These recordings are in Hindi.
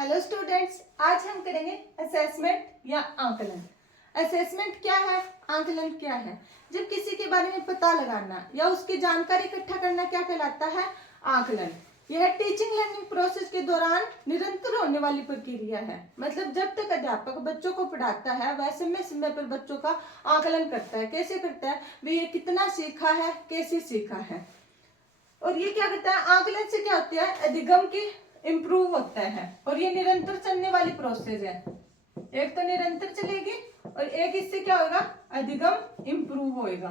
हेलो स्टूडेंट्स, आज हम करेंगे असेसमेंट या आंकलन। असेसमेंट क्या है, आंकलन क्या है? जब किसी के बारे में पता लगाना या उसकी जानकारी इकट्ठा करना क्या कहलाता है? आंकलन। यह टीचिंग लर्निंग प्रोसेस के दौरान निरंतर होने वाली प्रक्रिया है। मतलब जब तक अध्यापक बच्चों को पढ़ाता है वह समय समय पर बच्चों का आंकलन करता है। कैसे करता है? भी ये कितना सीखा है, कैसे सीखा है। और ये क्या करता है? आंकलन से क्या होता है? अधिगम की इम्प्रूव होता है। और ये निरंतर चलने वाली प्रोसेस है। एक तो निरंतर चलेगी और एक इससे क्या होगा? अधिगम इम्प्रूव होएगा।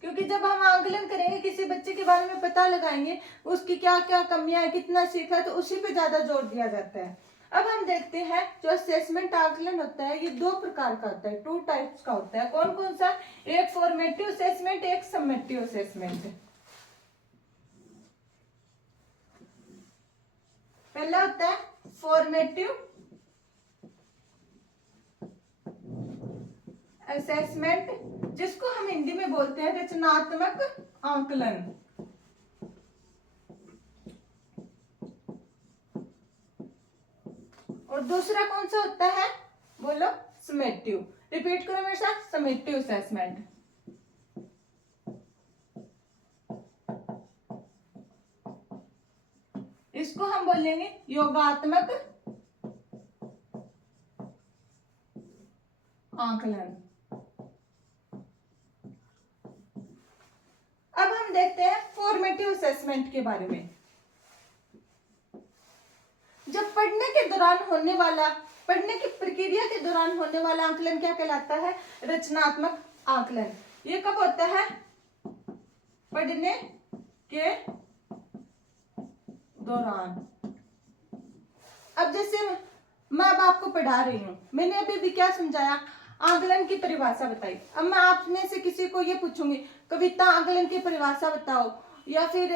क्योंकि जब हम आंकलन करेंगे, किसी बच्चे के बारे में पता लगाएंगे, उसकी क्या क्या कमियां है, कितना सीखा, तो उसी पे ज्यादा जोर दिया जाता है। अब हम देखते हैं जो असेसमेंट आंकलन होता है ये दो प्रकार का होता है, 2 टाइप्स का होता है। कौन कौन सा? एक फॉर्मेटिव असेसमेंट, एक समेटिव असेसमेंट। पहला होता है फॉर्मेटिव असेसमेंट, जिसको हम हिंदी में बोलते हैं रचनात्मक आंकलन। और दूसरा कौन सा होता है? बोलो। समेटिव। रिपीट करो मेरे साथ, समेटिव असेसमेंट। इसको हम बोलेंगे योगात्मक आंकलन। अब हम देखते हैं फॉर्मेटिव असेसमेंट के बारे में। जब पढ़ने के दौरान होने वाला, पढ़ने की प्रक्रिया के दौरान होने वाला आंकलन क्या कहलाता है? रचनात्मक आंकलन। ये कब होता है? पढ़ने के दौरान। अब जैसे मैं अब आपको पढ़ा रही हूं, मैंने अभी भी क्या समझाया? आंकलन की परिभाषा बताई। अब मैं आप में से किसी को ये पूछूंगी, कविता आंकलन की परिभाषा बताओ, या फिर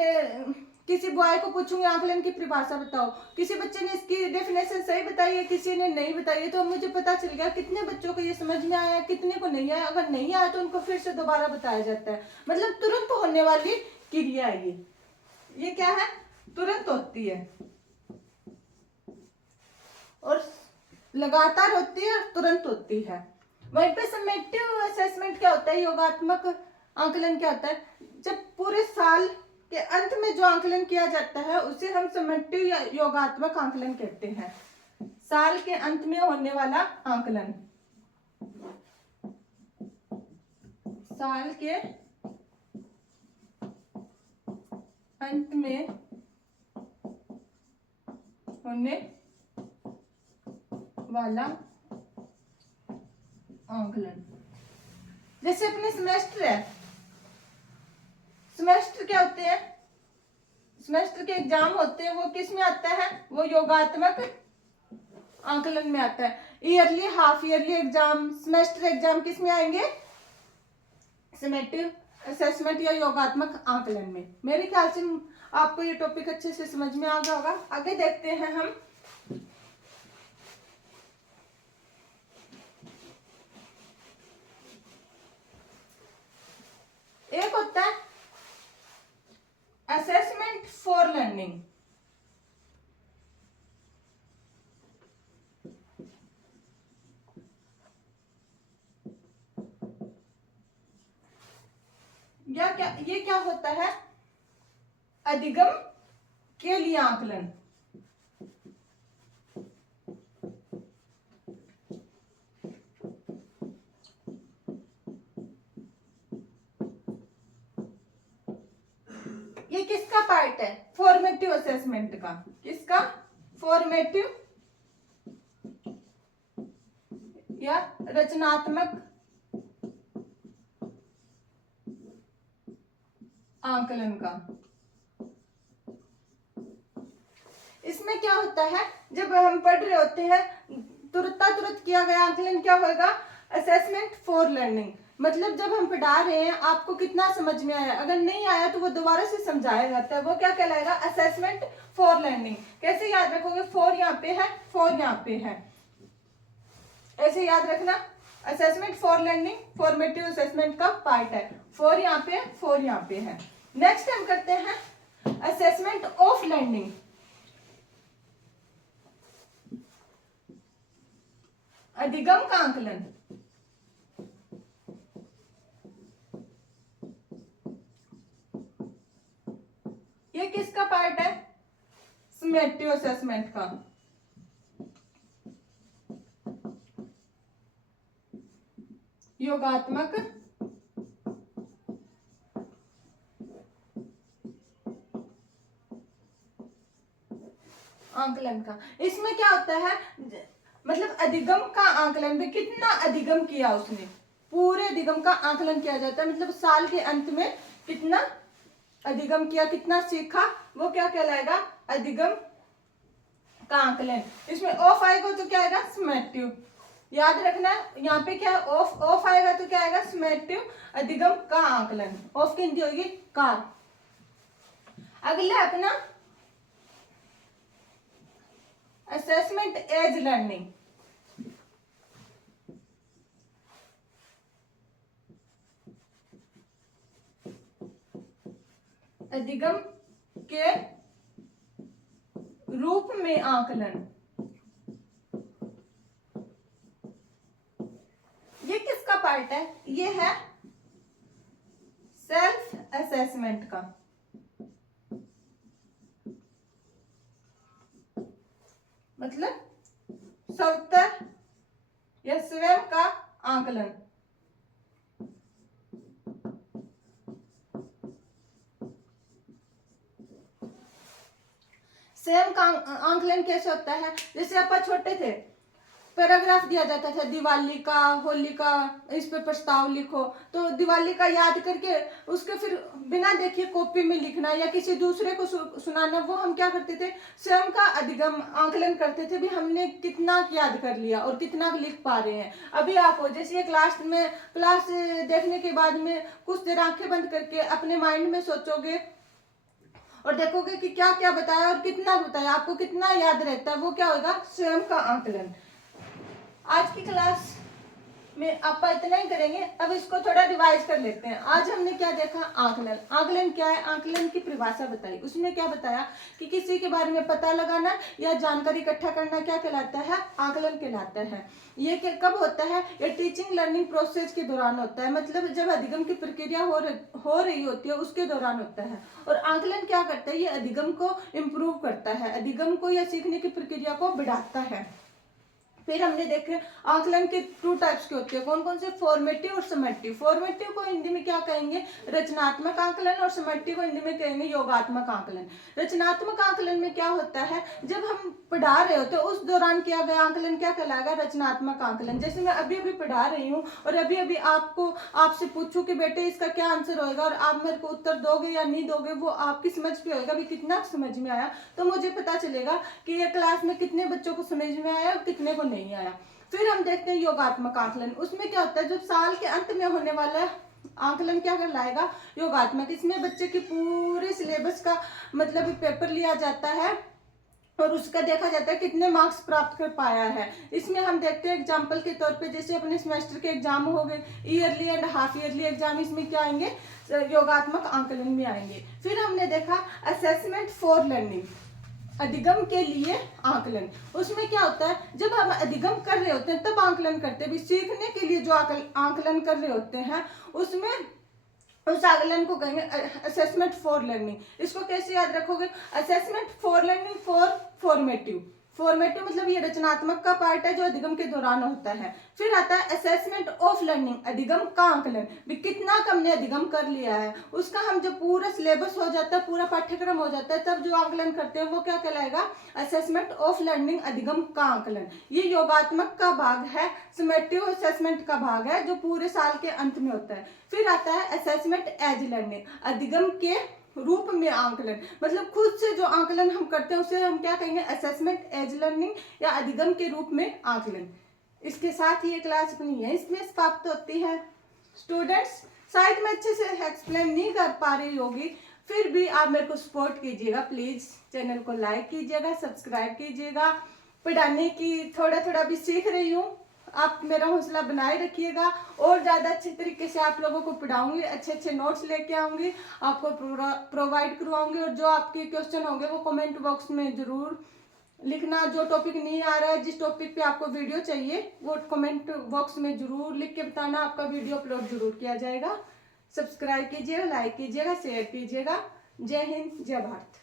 किसी बॉय को पूछूंगी आंकलन की परिभाषा बताओ। किसी बच्चे ने इसकी डेफिनेशन सही बताई है, किसी ने नहीं बताई है, तो मुझे पता चल गया कितने बच्चों को ये समझ में आया, कितने को नहीं आया। अगर नहीं आया तो उनको फिर से दोबारा बताया जाता है। मतलब तुरंत होने वाली क्रिया है ये क्या है? तुरंत होती है और लगातार होती है और तुरंत होती है। वहीं पे समेटिव असेसमेंट क्या होता है? योगात्मक आंकलन क्या होता है? जब पूरे साल के अंत में जो आंकलन किया जाता है उसे हम समेटिव या योगात्मक आंकलन कहते हैं। साल के अंत में होने वाला आंकलन। साल के अंत में होने वाला आंकलन। जैसे अपने सेमेस्टर है, सेमेस्टर क्या होते हैं? सेमेस्टर के एग्जाम होते हैं, वो किस में आता है? वो योगात्मक आंकलन में आता है। Yearly, half yearly exam, semester exam किस में आएंगे? समेटिव असेसमेंट या योगात्मक आंकलन में। मेरे ख्याल से आपको ये टॉपिक अच्छे से समझ में आ गया होगा। आगे देखते हैं हम। एक होता है असेसमेंट फॉर लर्निंग। या क्या ये क्या होता है? अधिगम के लिए आंकलन। ये किसका पार्ट है? फॉर्मेटिव असेसमेंट का। किसका? फॉर्मेटिव या रचनात्मक आंकलन का। इसमें क्या होता है? जब हम पढ़ रहे होते हैं, तुरंत किया गया आंकलन क्या होगा? Assessment for learning. मतलब जब हम पढ़ा रहे हैं आपको कितना समझ में आया, अगर नहीं आया तो वो दोबारा से समझाया जाता है, वो क्या कहलाएगा? Assessment for learning. कैसे याद रखोगे? फॉर यहाँ पे है, फॉर यहाँ पे है, ऐसे याद रखना। Assessment for learning formative assessment का पार्ट है। 4 यहाँ पे, 4 यहाँ पे है। नेक्स्ट हम करते हैं असेसमेंट ऑफ लर्निंग, अधिगम का आकलन। ये किसका पार्ट है? समेटिव असेसमेंट का। योगात्मक आकलन का। इसमें क्या होता है, मतलब अधिगम का आकलन भी, कितना अधिगम किया उसने, पूरे अधिगम का आकलन किया जाता है। मतलब साल के अंत में कितना अधिगम किया, कितना सीखा, वो क्या कहलाएगा? अधिगम का आकलन। इसमें ऑफ आएगा तो क्या आएगा? समेटिव। याद रखना यहाँ पे क्या ऑफ, ऑफ आएगा तो क्या आएगा? समेटिव अधिगम का आकलन। ऑफ की हिंदी होगी का। अगला अपना असेसमेंट एज लर्निंग। अधिगम के रूप में आकलन। ये किसका पार्ट है? ये है सेल्फ असेसमेंट का। मतलब स्वतः या स्वयं का आकलन। स्वयं का आकलन कैसे होता है? जैसे अपन छोटे थे, पैराग्राफ दिया जाता था दिवाली का, होली का, इस पे प्रस्ताव लिखो, तो दिवाली का याद करके उसके फिर बिना देखे कॉपी में लिखना या किसी दूसरे को सुनाना, वो हम क्या करते थे? स्वयं का अधिगम आकलन करते थे भी हमने कितना याद कर लिया और कितना लिख पा रहे हैं। अभी आप हो जैसे ये क्लास देखने के बाद में कुछ देर आंखें बंद करके अपने माइंड में सोचोगे और देखोगे कि क्या क्या बताया और कितना बताया, आपको कितना याद रहता है, वो क्या होगा? स्वयं का आकलन। आज की क्लास में आप इतना ही करेंगे। अब इसको थोड़ा रिवाइज कर लेते हैं। आज हमने क्या देखा? आकलन। आकलन क्या है? आकलन की परिभाषा बताई। उसमें क्या बताया कि किसी के बारे में पता लगाना या जानकारी इकट्ठा करना क्या कहलाता है? आकलन कहलाता है। ये कब होता है? ये टीचिंग लर्निंग प्रोसेस के दौरान होता है, मतलब जब अधिगम की प्रक्रिया हो रही होती है उसके दौरान होता है। और आकलन क्या करता है? ये अधिगम को इम्प्रूव करता है, अधिगम को या सीखने की प्रक्रिया को बढ़ाता है। फिर हमने देखे आकलन के 2 टाइप्स के होते हैं। कौन कौन से? फॉर्मेटिव और समेटिव। फॉर्मेटिव को हिंदी में क्या कहेंगे? रचनात्मक आकलन। और समेटिव को हिंदी में कहेंगे योगात्मक आकलन। रचनात्मक आकलन में क्या होता है? जब हम पढ़ा रहे होते हैं उस दौरान किया गया आकलन क्या कहलाएगा? रचनात्मक आकलन। जैसे मैं अभी अभी पढ़ा रही हूँ और अभी अभी आपसे पूछूं कि बेटे इसका क्या आंसर होगा और आप मेरे को उत्तर दोगे या नहीं दोगे, वो आपकी समझ पे होगा भी कितना समझ में आया, तो मुझे पता चलेगा कि ये क्लास में कितने बच्चों को समझ में आया और कितने को नहीं आया। फिर हम देखते हैं योगात्मक आकलन। उसमें क्या होता है? जो साल के अंत में होने वाला आकलन क्या कहलाएगा? योगात्मक। इसमें बच्चे के पूरे सिलेबस का मतलब पेपर लिया जाता है और उसका देखा जाता है कितने मार्क्स प्राप्त कर पाया है। इसमें हम देखते हैं एग्जाम्पल के तौर पे, जैसे अपने सेमेस्टर के एग्जाम हो गए, yearly and half yearly exam, इसमें क्या आएंगे? योगात्मक आकलन में आएंगे। फिर हमने देखा असेसमेंट फॉर लर्निंग, अधिगम के लिए आकलन। उसमें क्या होता है? जब हम अधिगम कर रहे होते हैं तब आकलन करते हैं। भी सीखने के लिए जो आकलन कर रहे होते हैं उसमें उस आकलन को कहेंगे असेसमेंट फॉर लर्निंग। इसको कैसे याद रखोगे? Assessment for learning for formative. Formative मतलब ये रचनात्मक का पार्ट है जो अधिगम के दौरान होता है। फिर आता है असेसमेंट ऑफ लर्निंग, अधिगम का आकलन। भी कितना हमने अधिगम कर लिया है, उसका हम जब पूरा सिलेबस हो जाता है, पूरा पाठ्यक्रम हो जाता है, तब जो आकलन करते हैं वो क्या कहलाएगा? असेसमेंट ऑफ लर्निंग, अधिगम का आकलन। ये योगात्मक का भाग है, समेटिव असेसमेंट का भाग है जो पूरे साल के अंत में होता है। फिर आता है असेसमेंट एज लर्निंग, अधिगम के रूप में आकलन। मतलब खुद से जो आकलन हम करते हैं उसे हम क्या कहेंगे? असेसमेंट एज लर्निंग या अधिगम के रूप में आकलन। इसके साथ ही ये क्लास अपनी है इसमें समाप्त होती है। स्टूडेंट्स, शायद मैं अच्छे से एक्सप्लेन नहीं कर पा रही होगी, फिर भी आप मेरे को सपोर्ट कीजिएगा प्लीज। चैनल को लाइक कीजिएगा, सब्सक्राइब कीजिएगा। पढ़ाने की थोड़ा थोड़ा भी सीख रही हूँ, आप मेरा हौसला बनाए रखिएगा और ज़्यादा अच्छे तरीके से आप लोगों को पढ़ाऊंगी, अच्छे अच्छे नोट्स लेके आऊँगी, आपको प्रोवाइड करवाऊंगी। और जो आपके क्वेश्चन होंगे वो कमेंट बॉक्स में ज़रूर लिखना। जो टॉपिक नहीं आ रहा है, जिस टॉपिक पे आपको वीडियो चाहिए, वो कमेंट बॉक्स में ज़रूर लिख के बताना, आपका वीडियो अपलोड ज़रूर किया जाएगा। सब्सक्राइब कीजिएगा, लाइक कीजिएगा, शेयर कीजिएगा। जय हिंद, जय भारत।